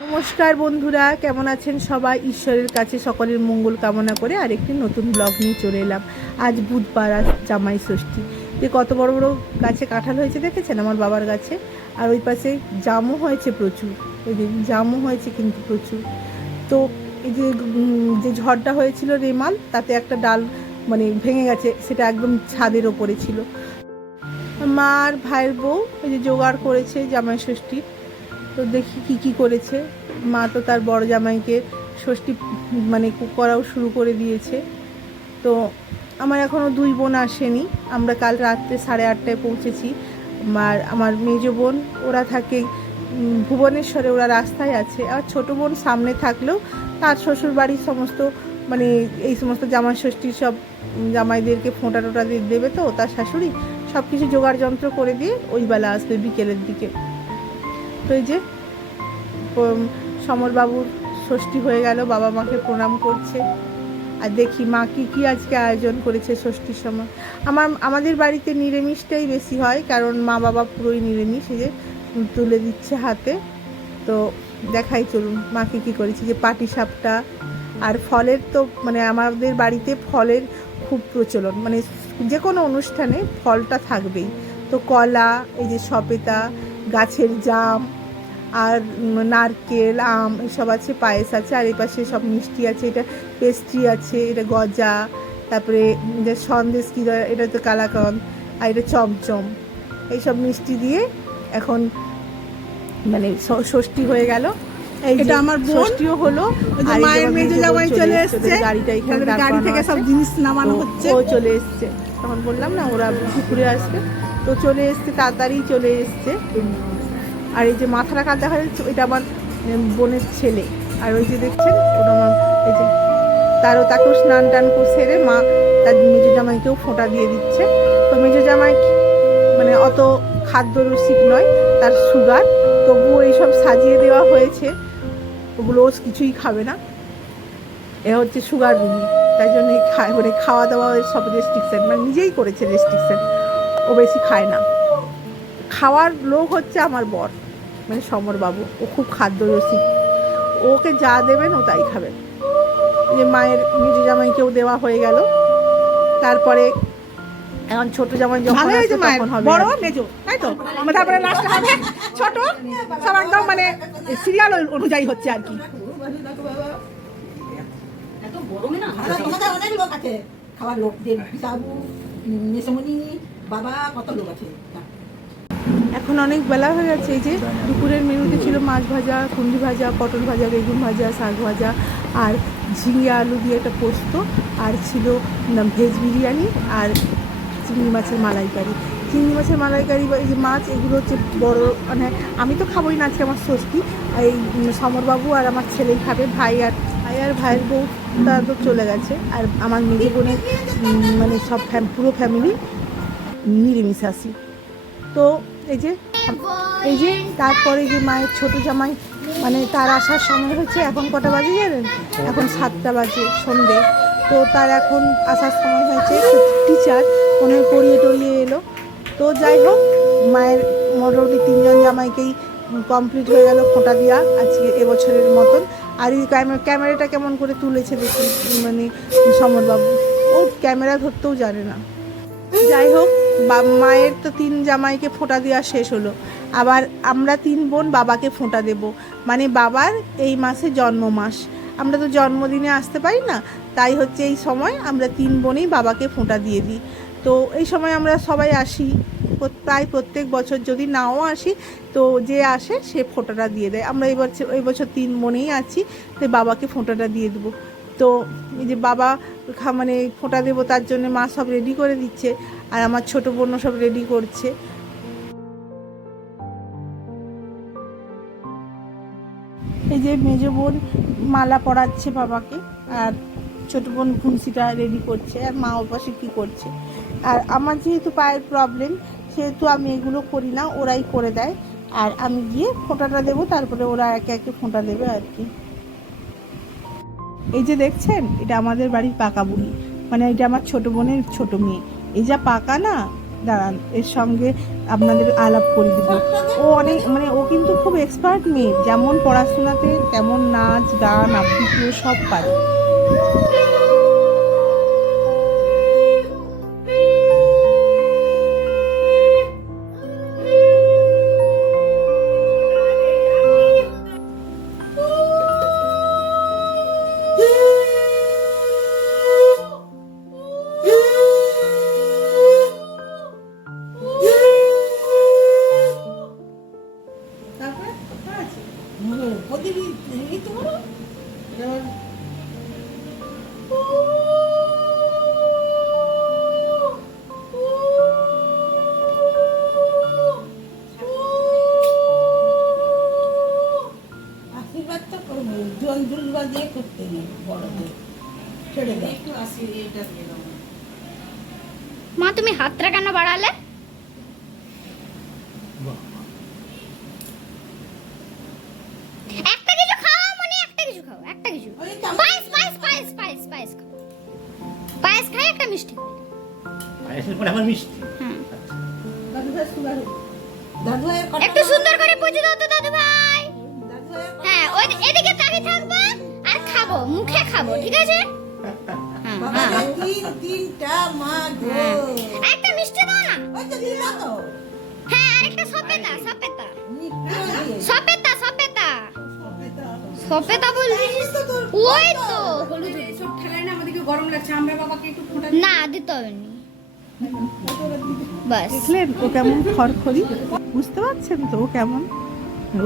নমস্কার বন্ধুরা, কেমন আছেন সবাই? ঈশ্বরের কাছে সকলের মঙ্গল কামনা করে আরেকটি নতুন ব্লগ নিয়ে চলে এলাম। আজ বুধবার, আজ জামাই ষষ্ঠী। যে কত বড় বড় গাছে কাঁঠাল হয়েছে দেখেছেন আমার বাবার গাছে? আর ওই পাশে জামও হয়েছে প্রচুর। ওই জামও হয়েছে কিন্তু প্রচুর। তো এই যে যে ঝড়টা হয়েছিল রেমাল, তাতে একটা ডাল মানে ভেঙে গেছে, সেটা একদম ছাদের ওপরে ছিল। মা আর ভাইয়ের বউ এই যে জোগাড় করেছে জামাই ষষ্ঠীর। তো দেখি কি কি করেছে। মা তো তার বড় জামাইকে ষষ্ঠী মানে করাও শুরু করে দিয়েছে। তো আমার এখনও দুই বোন আসেনি। আমরা কাল রাত্রে সাড়ে আটটায় পৌঁছেছি। আর আমার মেজ বোন, ওরা থাকে ভুবনেশ্বরে, ওরা রাস্তায় আছে। আর ছোটো বোন সামনে থাকলেও তার শ্বশুর বাড়ির সমস্ত মানে এই সমস্ত জামাই ষষ্ঠীর সব জামাইদেরকে ফোঁটা টোটা দিয়ে দেবে তো, তার শাশুড়ি সব কিছু জোগাড় যন্ত্র করে দিয়ে ওই বেলা আসবে বিকেলের দিকে। তো এই যে সমরবাবুর ষষ্ঠী হয়ে গেল, বাবা মাকে প্রণাম করছে। আর দেখি মা কি কি আজকে আয়োজন করেছে ষষ্ঠীর সময়। আমার, আমাদের বাড়িতে নিরামিষটাই বেশি হয়, কারণ মা বাবা পুরোই নিরামিষ, এই যে, তুলে দিচ্ছে হাতে। তো দেখাই চলুন মা কি কী করেছে, যে পাটি সাপটা আর ফলের তো মানে আমাদের বাড়িতে ফলের খুব প্রচলন মানে যে কোনো অনুষ্ঠানে ফলটা থাকবেই। তো কলা, এই যে সপেতা গাছের জাম আর নারকেল আম এসব আছে পায়েস আছে আর এই পাশে সব মিষ্টি আছে এটা পেস্ট্রি আছে এটা গজা তারপরে যে সন্দেশ কী এটা তো কালাকন্দ আর এটা চমচম। এইসব মিষ্টি দিয়ে এখন মানে ষষ্ঠী হয়ে গেল। এটা আমার ষষ্ঠীও হলো মায়ের মেজো জামাই চলে এসছে, গাড়িটা এখানে গাড়ি থেকে সব জিনিস নামানো হচ্ছে। ও চলে এসছে। তখন বললাম না ওরা পুকুরে আসবে। তো চলে এসছে তাড়াতাড়ি চলে এসছে। আর এই যে মাথাটা কাল দেখা যাচ্ছে, ওইটা আমার বোনের ছেলে। আর ওই যে দেখছেন, ওটা আমার, এই যে তারও তাকেও স্নান টান সেরে মা, তার মেজো জামাইকেও ফোঁটা দিয়ে দিচ্ছে। তো মেজো জামাই মানে অত খাদ্য রসিক নয়, তার সুগার। তবুও এইসব সাজিয়ে দেওয়া হয়েছে, ওগুলো কিছুই খাবে না। এ হচ্ছে সুগার রুগী, তাই জন্য খায় মানে খাওয়া দাওয়া সব রেস্ট্রিকশান মানে নিজেই করেছে রেস্ট্রিকশান ও বেশি খায় না। খাওয়ার লোক হচ্ছে আমার বর। মানে সমরবাবু ও খুব খাদ্য রসিক। ওকে যা দেবেন ও তাই খাবেন। যে মায়ের নিজে জামাইকেও দেওয়া হয়ে গেল। তারপরে এখন ছোট জামাই যখন ভালো হয়েছে মায়ের। হবে। বড় মেজো তাই তো? তারপরে লাস্টে হবে ছোট সব একদম মানে সিরিয়াল অনুযায়ী হচ্ছে আর কি। আমাদের অনেক লোক আছে। খাবার লোক দেব সাবু মেসমনি বাবা কত লোক আছে? এখন অনেক বেলা হয়ে গেছে, এই যে দুপুরের মেনুতে ছিল মাছ ভাজা কুন্ডি ভাজা, পটল ভাজা, বেগুন ভাজা, শাক ভাজা আর ঝিঙে আলু দিয়ে একটা পোস্ত আর ছিল ভেজ বিরিয়ানি আর চিংড়ি মাছের মালাইকারি। চিংড়ি মাছের মালাইকারি বা এই যে মাছ, এগুলো হচ্ছে বড় মানে আমি তো খাবোই না আজকে আমার ষষ্ঠী। এই সমরবাবু আর আমার ছেলেই খাবে, ভাই আর ভাই আর ভাইয়ের বউ তারা তো চলে গেছে আর আমার মেজে বোনের মানে সব ফ্যাম, পুরো ফ্যামিলি নিরামিষাসী তো এই যে এই যে তারপরে যে মায়ের ছোট জামাই মানে তার আসার সময় হচ্ছে এখন কটা বাজে জানেন? এখন সাতটা বাজে সন্ধে। তো তার এখন আসার সময় হয়েছে টিচার হয় পড়িয়ে টড়িয়ে এলো। তো যাই হোক, মায়ের মোটামুটি তিনজন জামাইকেই কমপ্লিট হয়ে গেল ফোঁটা দেওয়া আজকে এবছরের মতন। আর এই ক্যামেরা ক্যামেরাটা কেমন করে তুলেছে দেখুন মানে সমরবাবু। ও ক্যামেরা ধরতেও জানে না। যাই হোক মায়ের তো তিন জামাইকে ফোঁটা দেওয়া শেষ হলো। আবার আমরা তিন বোন বাবাকে ফোঁটা দেব। মানে বাবার এই মাসে জন্ম মাস আমরা তো জন্মদিনে আসতে পারি না, তাই হচ্ছে এই সময় আমরা তিন বোনেই বাবাকে ফোঁটা দিয়ে দিই। তো এই সময় আমরা সবাই আসি প্রায় প্রত্যেক বছর যদি নাও আসি, তো যে আসে সে ফোঁটাটা দিয়ে দেয়। আমরা এই বছর এই বছর তিন বোনেই আছি তো বাবাকে ফোঁটাটা দিয়ে দেবো। তো এই যে বাবা মানে ফোঁটা দেবো তার জন্য মা সব রেডি করে দিচ্ছে, আর আমার ছোট বোনও সব রেডি করছে। এই যে মেজ বোন মালা পরাচ্ছে বাবাকে, আর ছোট বোন খুনসিটা রেডি করছে, আর মা ওর পাশে কী করছে। আর আমার যেহেতু পায়ের প্রবলেম সেহেতু আমি এগুলো করি না, ওরাই করে দেয়। আর আমি গিয়ে ফোঁটাটা দেবো, তারপরে ওরা একে একে ফোঁটা দেবে আর কি। এই যে দেখছেন, এটা আমাদের বাড়ির পাকা বুড়ি। মানে এটা আমার ছোট বোনের ছোট মেয়ে। এই যা পাকা না, দাঁড়ান, এর সঙ্গে আপনাদের আলাপ করে দিব। ও অনেক মানে ও কিন্তু খুব এক্সপার্ট মেয়ে। যেমন পড়াশোনাতে, তেমন নাচ, গান আবৃত্তিও সব পারে। তুমি হাতটা কেন বাড়ালে? তিনটা মা গো একটা মিষ্টি দাও না। ওই তো দিলা তো। হ্যাঁ আরেকটা সপেতা সপেতা। সপেতা সপেতা। সপেতা বলছিস? ওই তো। এইসব ঠেলায় না আমাদেরকে গরম লাগছে। আমরা বাবাকে একটু ফোঁটা না দিতে হবে না। বাস। দেখলেন ও কেমন খড়খড়ি? বুঝতে পারছেন তো ও কেমন?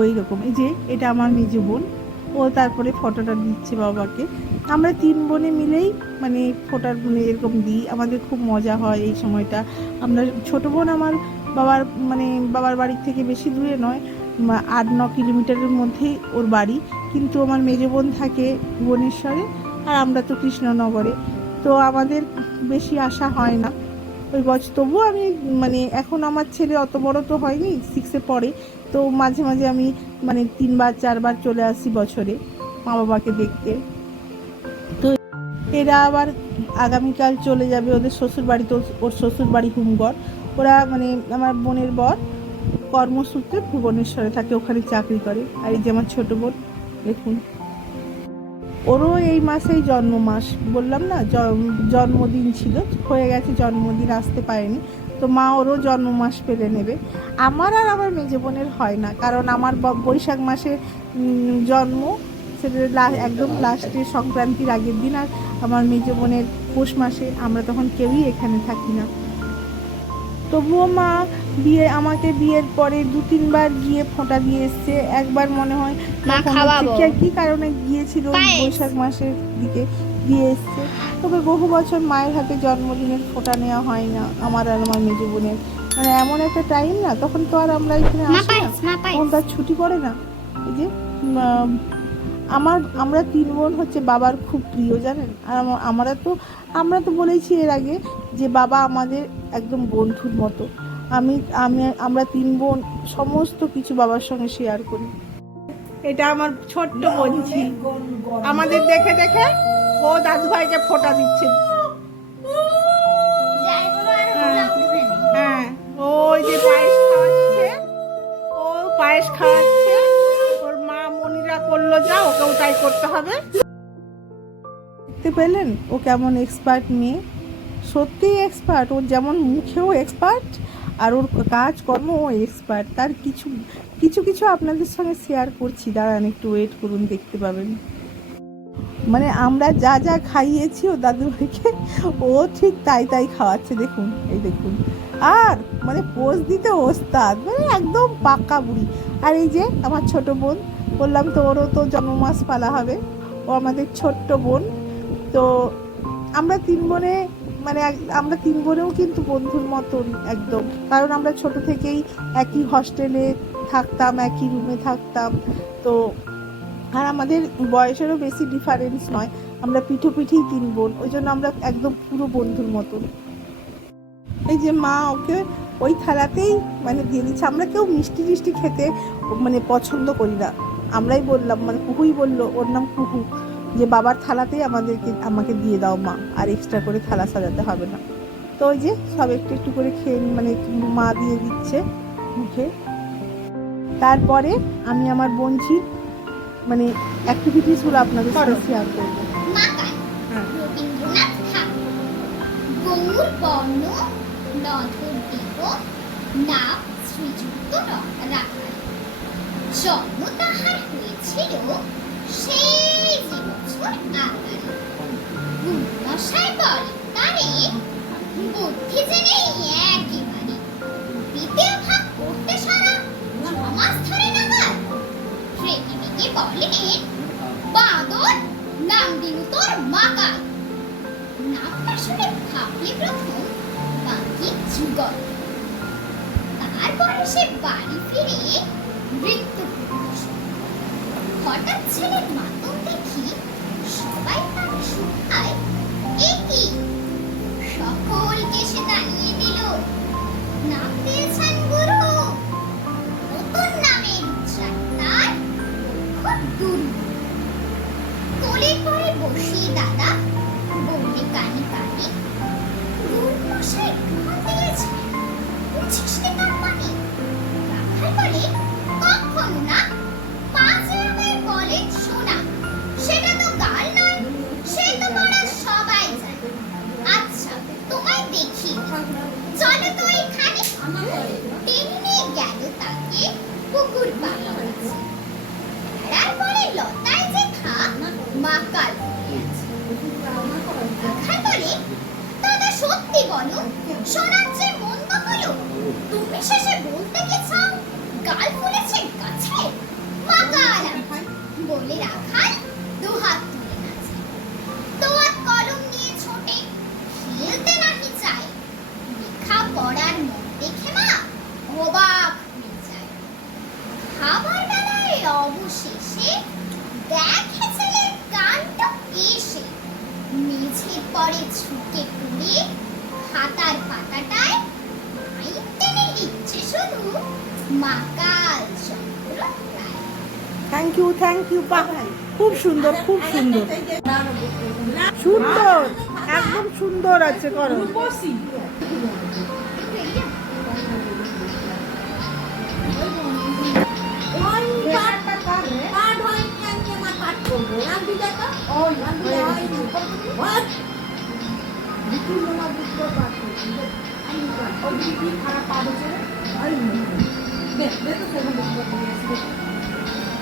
ওই রকম এই যে এটা আমার মেজো বোন। ও তারপরে ফটোটা দিচ্ছে বাবাকে। আমরা তিন বোনে মিলেই মানে ফোটার মানে এরকম দিই। আমাদের খুব মজা হয় এই সময়টা। আমরা ছোট বোন আমার বাবার মানে বাবার বাড়ির থেকে বেশি দূরে নয় আট, ন কিলোমিটারের মধ্যেই ওর বাড়ি। কিন্তু আমার মেজো বোন থাকে ভুবনেশ্বরে আর আমরা তো কৃষ্ণনগরে। তো আমাদের বেশি আসা হয় না। ওই বছর তবুও আমি মানে এখন আমার ছেলে অত বড় তো হয়নি সিক্সে পড়ে। তো মাঝে মাঝে আমি মানে তিনবার, চারবার চলে আসি বছরে মা বাবাকে দেখতে। তো এরা আবার আগামীকাল চলে যাবে ওদের শ্বশুর বাড়ি তো ওর শ্বশুর বাড়ি হুমগড়। ওরা মানে আমার বোনের বর কর্মসূত্রে ভুবনেশ্বরে থাকে, ওখানে চাকরি করে। আর এই যে আমার ছোটো বোন, দেখুন। ওরও এই মাসেই জন্ম মাস বললাম না জন্মদিন ছিল, হয়ে গেছে জন্মদিন, আসতে পারেনি। তো মা ওরও জন্ম মাস পেলে নেবে। আমার আর আমার মেজে বোনের হয় না, কারণ আমার বৈশাখ মাসে জন্ম লা- একদম লাস্টে সংক্রান্তির আগের দিন আর আমার মেজ বোনের পৌষ মাসে আমরা তখন কেউই এখানে থাকি না। তবুও মা বিয়ে আমাকে বিয়ের পরে দু তিনবার গিয়ে ফোঁটা দিয়ে এসছে। একবার মনে হয়। কি- কারণে গিয়েছিল বৈশাখ মাসের দিকে দিয়ে এসছে। তবে বহু বছর মায়ের হাতে জন্মদিনের ফোঁটা নেওয়া হয় না আমার আর আমার মেজো বোনের। মানে এমন একটা টাইম না তখন তো আর আমরা এখানে আসি না। তখন তার ছুটি পড়ে না। এই যে আমার আমরা তিন বোন হচ্ছে বাবার খুব প্রিয় জানেন? আর আমরা তো আমরা তো বলেছি এর আগে যে বাবা আমাদের একদম বন্ধুর মতো। আমি আমি আমরা তিন বোন সমস্ত কিছু বাবার সঙ্গে শেয়ার করি। এটা আমার ছোট্ট বোনছি আমাদের দেখে দেখে ও দাদু ভাইকে ফোটা দিচ্ছে। হ্যাঁ। হ্যাঁ ওই যে পায়েস খাওয়াচ্ছে ও পায়েস খাওয়াচ্ছে। মনিরা যা ওকেও তাই করতে হবে। দেখতে পেলেন? ও কেমন এক্সপার্ট মেয়ে। সত্যিই এক্সপার্ট ওর যেমন মুখেও এক্সপার্ট আর ওর কাজকর্ম ও এক্সপার্ট তার কিছু কিছু কিছু আপনাদের সঙ্গে শেয়ার করছি। দাঁড়ান, একটু ওয়েট করুন, দেখতে পাবেন। মানে আমরা যা যা খাইয়েছি ও দাদুভাইকে, ও ঠিক তাই তাই খাওয়াচ্ছে। দেখুন, এই দেখুন। আর মানে পোজ দিতে ওস্তাদ মানে একদম পাক্কা বুড়ি। আর এই যে, আমার ছোট বোন বললাম তো ওরও তো জন্মমাস পালা হবে। ও আমাদের ছোট্ট বোন। তো আমরা তিন বোনে মানে আমরা তিন বোনেও কিন্তু বন্ধুর মতন একদম। কারণ আমরা ছোট থেকেই একই হস্টেলে থাকতাম, একই রুমে থাকতাম। তো আর আমাদের বয়সেরও বেশি ডিফারেন্স নয়। আমরা পিঠোপিঠি তিন বোন, ওই জন্য আমরা একদম পুরো বন্ধুর মতন। এই যে মা ওকে ওই থালাতেই মানে দিয়ে দিচ্ছে আমরা কেউ মিষ্টি টিষ্টি খেতে মানে পছন্দ করি না। আমরাই বললাম মানে কুহুই বলল ওর নাম কুহু যে বাবার থালাতেই আমাদেরকে আমাকে দিয়ে দাও মা আর এক্সট্রা করে থালা সাজাতে হবে না। তো ওই যে সব একটু একটু করে খেয়ে মানে মা দিয়ে দিচ্ছে মুখে তারপরে আমি আমার বঞ্চির মানে অ্যাক্টিভিটিসগুলো আপনাদের সাথে শেয়ার করব। হ্যাঁ। গৌর বর্ণ দেব নাম শ্রীযুক্ত 小木的汉语亲友。হঠাৎ ছেলের মাতম দেখি সবাই তাকে শুকায় একই। সকলকে সে দাঁড়িয়ে দিল, নাম দিয়েছেন গুরু। নতুন উচ্চারণ তার দুর্বল কোলে করে বসিয়ে দাদা বললে কানে কানে দূর থ্যাংক ইউ থ্যাংক ইউ খুব সুন্দর খুব সুন্দর। সুন্দর, একদম সুন্দর আছে, করো। খারাপ হচ্ছে আই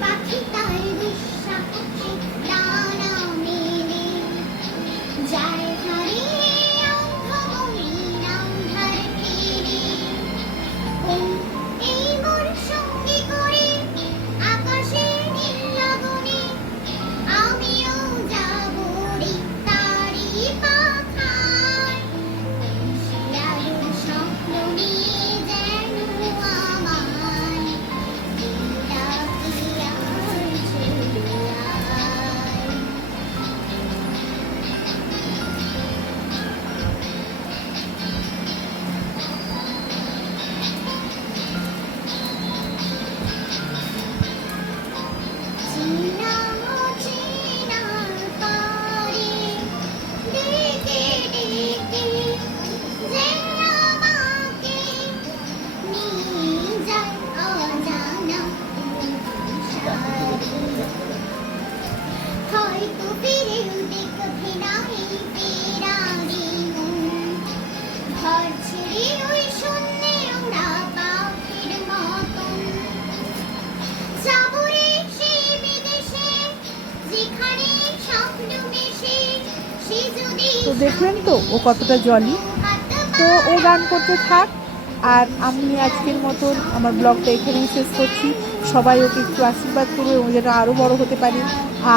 পাখি ও কতটা জলি তো ও গান করতে থাক, আর আমি আজকের মতন আমার ব্লগটা এখানেই শেষ করছি। সবাই ওকে একটু আশীর্বাদ করবে ও যেন আরও বড় হতে পারে।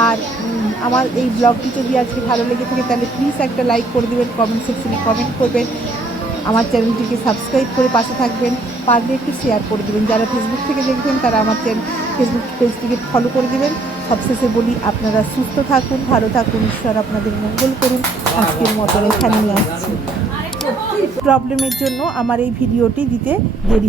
আর আমার এই ব্লগটি যদি আজকে ভালো লেগে থাকে, তাহলে প্লিজ একটা লাইক করে দেবেন কমেন্ট সেকশনে কমেন্ট করবেন। আমার চ্যানেলটিকে সাবস্ক্রাইব করে পাশে থাকবেন। পারলে একটু শেয়ার করে দেবেন। যারা ফেসবুক থেকে দেখবেন, তারা আমার চ্যানেল ফেসবুক পেজটিকে ফলো করে দেবেন। সবশেষে বলি, আপনারা সুস্থ থাকুন, ভালো থাকুন, ঈশ্বর আপনাদের মঙ্গল করুন। আজকের মতো এখানে আসছি। প্রবলেমের জন্য আমার এই ভিডিওটি দিতে দেরি